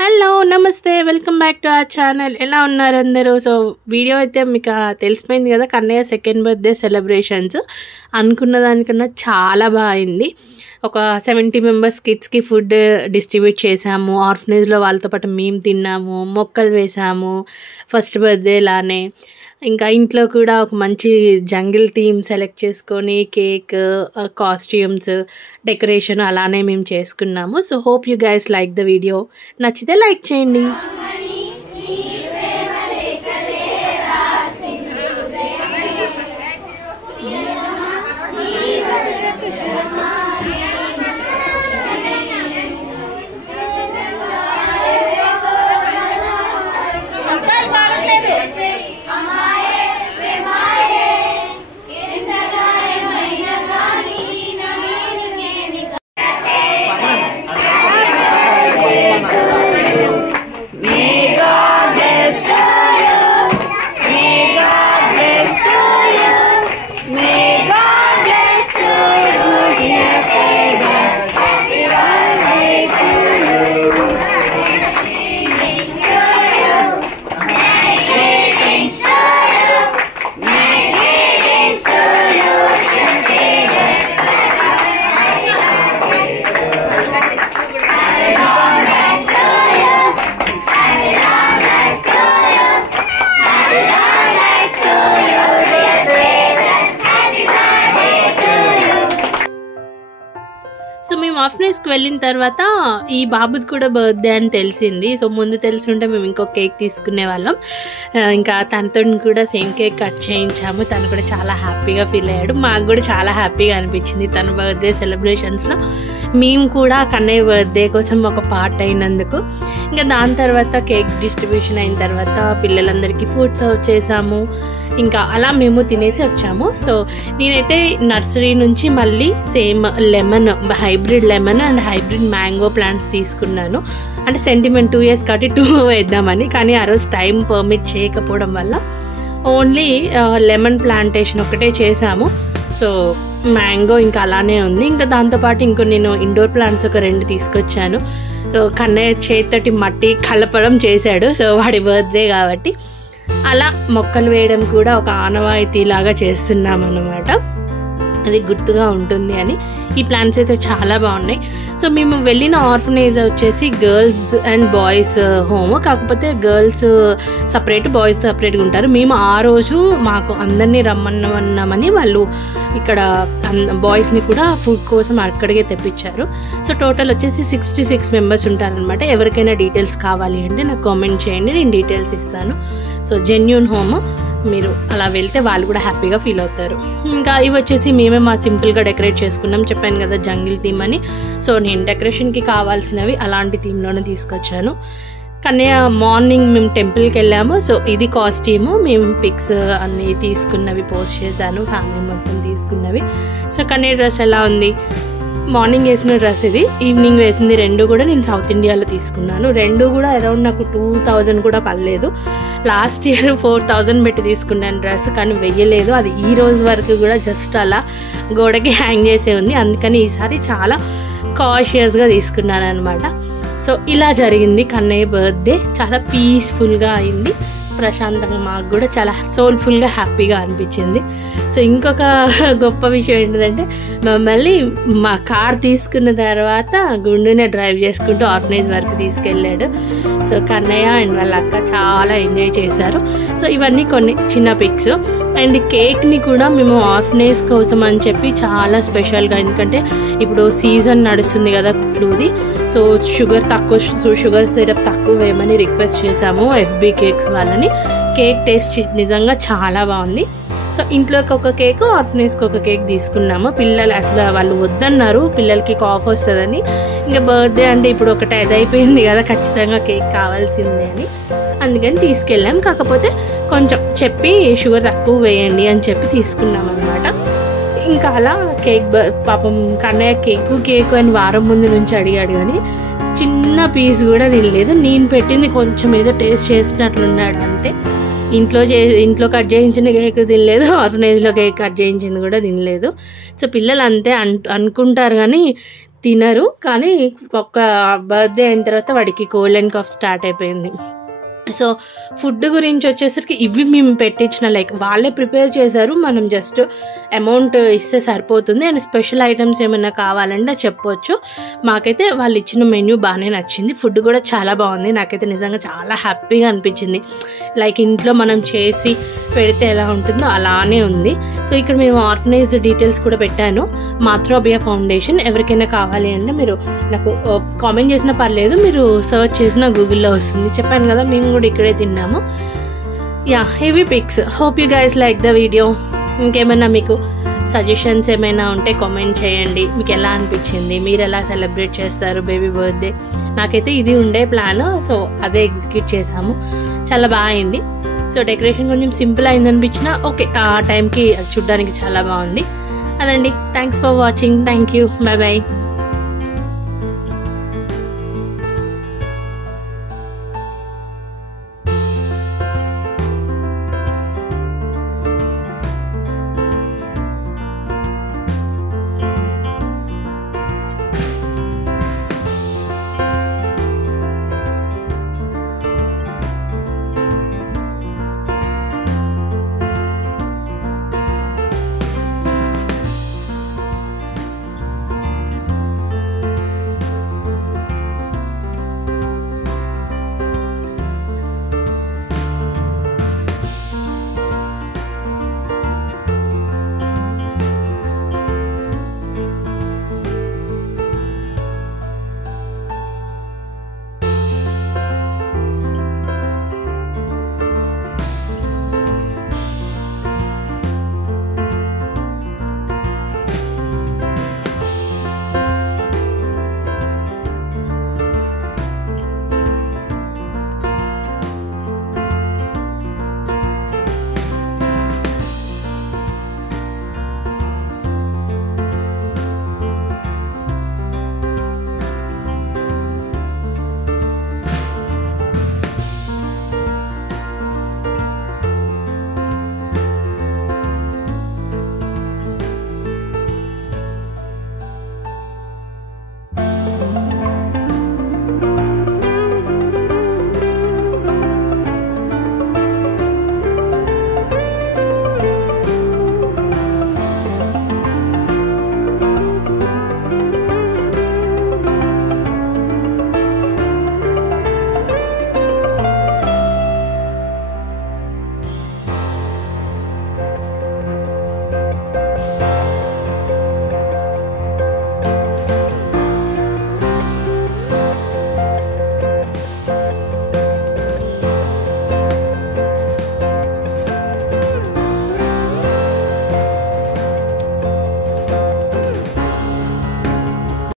Hello నమస్తే welcome back to our channel. ఎలా ఉన్నారు అందరూ? సో వీడియో అయితే మీకు తెలిసిపోయింది కదా, కన్నయ్య సెకండ్ బర్త్డే సెలబ్రేషన్స్ అనుకున్న దానికన్నా చాలా బాగా అయింది. ఒక 70 మెంబర్స్ కిడ్స్కి ఫుడ్ డిస్ట్రిబ్యూట్ చేసాము. ఆర్ఫనేజ్లో వాళ్ళతో పాటు మేము తిన్నాము, మొక్కలు వేసాము ఫస్ట్ బర్త్డే లానే. ఇంకా ఇంట్లో కూడా ఒక మంచి జంగిల్ థీమ్ సెలెక్ట్ చేసుకొని కేక్, కాస్ట్యూమ్స్, డెకరేషన్ అలానే మేము చేసుకున్నాము. So hope you guys like the video. నచ్చితే లైక్ చేయండి. సో మేము ఆఫ్టర్నూన్స్కి వెళ్ళిన తర్వాత ఈ బాబుది కూడా బర్త్డే అని తెలిసింది. సో ముందు తెలిసి మేము ఇంకో కేక్ తీసుకునే వాళ్ళం. ఇంకా తనతో కూడా సేమ్ కేక్ కట్ చేయించాము. తను కూడా చాలా హ్యాపీగా ఫీల్ అయ్యాడు. మాకు కూడా చాలా హ్యాపీగా అనిపించింది తన బర్త్డే సెలబ్రేషన్స్లో మేము కూడా కన్నయ్య బర్త్డే కోసం ఒక పార్ట్ అయినందుకు. ఇంకా దాని తర్వాత కేక్ డిస్ట్రిబ్యూషన్ అయిన తర్వాత పిల్లలందరికీ ఫుడ్ సర్వ్ చేసాము. ఇంకా అలా మేము తినేసి వచ్చాము. సో నేనైతే నర్సరీ నుంచి మళ్ళీ same lemon, hybrid lemon and hybrid mango plants తీసుకున్నాను. అంటే సెంటిమెంట్ 2 years కాబట్టి 2 వేద్దామని. కానీ ఆ రోజు టైం పర్మిట్ చేయకపోవడం వల్ల ఓన్లీ లెమన్ ప్లాంటేషన్ ఒకటే చేసాము. సో మ్యాంగో ఇంకా అలానే ఉంది. ఇంకా దాంతోపాటు ఇంకో నేను ఇండోర్ ప్లాంట్స్ ఒక 2 తీసుకొచ్చాను. సో కన్నయ్య చేతితోటి మట్టి కలపడం చేశాడు. సో వాడి బర్త్డే కాబట్టి అలా మొక్కలు వేయడం కూడా ఒక ఆనవాయితీలాగా చేస్తున్నాం అన్నమాట. అది గుర్తుగా ఉంటుంది అని. ఈ ప్లాంట్స్ అయితే చాలా బాగున్నాయి. సో మేము వెళ్ళిన ఆర్ఫనేజ్ వచ్చేసి గర్ల్స్ అండ్ బాయ్స్ హోమ్. కాకపోతే గర్ల్స్ సపరేట్, బాయ్స్ సపరేట్గా ఉంటారు. మేము ఆ రోజు మాకు అందరినీ రమ్మన్నామని వాళ్ళు ఇక్కడ బాయ్స్ని కూడా ఫుడ్ కోసం అక్కడికే తెప్పించారు. సో టోటల్ వచ్చేసి 66 మెంబర్స్ ఉంటారనమాట. ఎవరికైనా డీటెయిల్స్ కావాలి అంటే నాకు కామెంట్ చేయండి, నేను డీటెయిల్స్ ఇస్తాను. సో జెన్యూన్ హోమ్, మీరు అలా వెళ్తే వాళ్ళు కూడా హ్యాపీగా ఫీల్ అవుతారు. ఇంకా ఇవి వచ్చేసి మేమే మా సింపుల్గా డెకరేట్ చేసుకున్నాం. చెప్పాను కదా జంగిల్ థీమ్ అని. సో నేను డెకరేషన్కి కావాల్సినవి అలాంటి థీమ్లోనే తీసుకొచ్చాను. కన్నయ్య మార్నింగ్ మేము టెంపుల్కి వెళ్ళాము. సో ఇది కాస్ట్యూము. మేము పిక్స్ అన్నీ తీసుకున్నవి పోస్ట్ చేశాను, ఫ్యామిలీ మొత్తం తీసుకున్నవి. సో కన్నయ్య డ్రెస్ ఎలా ఉంది? మార్నింగ్ వేసిన డ్రెస్ ఇది, ఈవినింగ్ వేసింది. 2 కూడా నేను సౌత్ ఇండియాలో తీసుకున్నాను. 2 కూడా అరౌండ్ నాకు 2000 కూడా పర్లేదు. లాస్ట్ ఇయర్ 4000 పెట్టి తీసుకున్నాను డ్రెస్, కానీ వెయ్యలేదు. అది ఈ రోజు వరకు కూడా జస్ట్ అలా గోడకి హ్యాంగ్ చేసే ఉంది. అందుకని ఈసారి చాలా కాషియస్గా తీసుకున్నాను అనమాట. సో ఇలా జరిగింది కన్నయ్య బర్త్డే. చాలా పీస్ఫుల్గా అయింది, ప్రశాంతంగా. మాకు కూడా చాలా సోల్ఫుల్గా హ్యాపీగా అనిపించింది. సో ఇంకొక గొప్ప విషయం ఏంటిదంటే, మమ్మల్ని మా కార్ తీసుకున్న తర్వాత గుండునే డ్రైవ్ చేసుకుంటూ ఆర్ఫనేజ్ వరకు తీసుకెళ్ళాడు. సో కన్నయ్య అండ్ వాళ్ళ అక్క చాలా ఎంజాయ్ చేశారు. సో ఇవన్నీ కొన్ని చిన్న పిక్స్. అండ్ కేక్ని కూడా మేము ఆర్ఫనేజ్ కోసం అని చెప్పి చాలా స్పెషల్గా, ఎందుకంటే ఇప్పుడు సీజన్ నడుస్తుంది కదా ఫ్లూది. సో షుగర్ సిరప్ తక్కువ వేయమని రిక్వెస్ట్ చేశాము FB కేక్స్ వాళ్ళని. కేక్ టేస్ట్ నిజంగా చాలా బాగుంది. సో ఇంట్లోకి ఒక కేక్, ఆర్ఫనేజ్కి ఒక కేక్ తీసుకున్నాము. పిల్లలు అసలు వాళ్ళు వద్దన్నారు, పిల్లలకి కాఫ్ వస్తుందని. ఇంకా బర్త్డే అంటే ఇప్పుడు ఒకటి అయిపోయింది కదా, ఖచ్చితంగా కేక్ కావాల్సిందే అని. అందుకని తీసుకెళ్ళాం. కాకపోతే కొంచెం చెప్పి షుగర్ తక్కువ వేయండి అని చెప్పి తీసుకున్నాం అనమాట. ఇంకా అలా కేక్ పాపం కన్నయ్య కేక్ అని వారం ముందు నుంచి అడిగాడు, కానీ చిన్న పీస్ కూడా తినలేదు. నేను పెట్టింది కొంచెం ఏదో టేస్ట్ చేసినట్లున్నాడు అంతే. ఇంట్లో కట్ చేయించిన కేక్ తినలేదు, ఆర్ఫనేజ్లో కేక్ కట్ చేయించింది కూడా తినలేదు. సో పిల్లలు అంతే అనుకుంటారు, కానీ తినరు, కానీ ఒక బర్త్డే అయిన తర్వాత వాడికి కోల్డ్ అండ్ కాఫ్ స్టార్ట్ అయిపోయింది. సో ఫుడ్ గురించి వచ్చేసరికి ఇవి మేము పెట్టించిన లైక్ వాళ్ళే ప్రిపేర్ చేశారు, మనం జస్ట్ అమౌంట్ ఇస్తే సరిపోతుంది. అండ్ స్పెషల్ ఐటమ్స్ ఏమైనా కావాలంటే చెప్పొచ్చు. మాకైతే వాళ్ళు ఇచ్చిన మెన్యూ బాగానే నచ్చింది, ఫుడ్ కూడా చాలా బాగుంది. నాకైతే నిజంగా చాలా హ్యాపీగా అనిపించింది. లైక్ ఇంట్లో మనం చేసి పెడితే ఎలా ఉంటుందో అలానే ఉంది. సో ఇక్కడ మేము ఆర్గనైజ్ డీటెయిల్స్ కూడా పెట్టాను, మాతృభయ ఫౌండేషన్. ఎవరికైనా కావాలి అంటే మీరు నాకు కామెంట్ చేసినా పర్లేదు, మీరు సర్చ్ చేసినా గూగుల్లో వస్తుంది. చెప్పాను కదా మేము కూడా ఇక్కడే తిన్నాము. యా, ఇవి pics. Hope you guys like the video. ఇంకేమైనా మీకు సజెషన్స్ ఏమైనా ఉంటే కామెంట్ చేయండి. మీకు ఎలా అనిపించింది, మీరు ఎలా సెలబ్రేట్ చేస్తారు బేబీ బర్త్డే? నాకైతే ఇది ఉండే ప్లాన్, సో అదే ఎగ్జిక్యూట్ చేసాము. చాలా బాగా అయింది. సో డెకరేషన్ కొంచెం సింపుల్ అయింది అనిపించిన ఓకే, ఆ టైంకి చూడ్డానికి చాలా బాగుంది. అదండి, thanks for watching. Thank you, bye bye.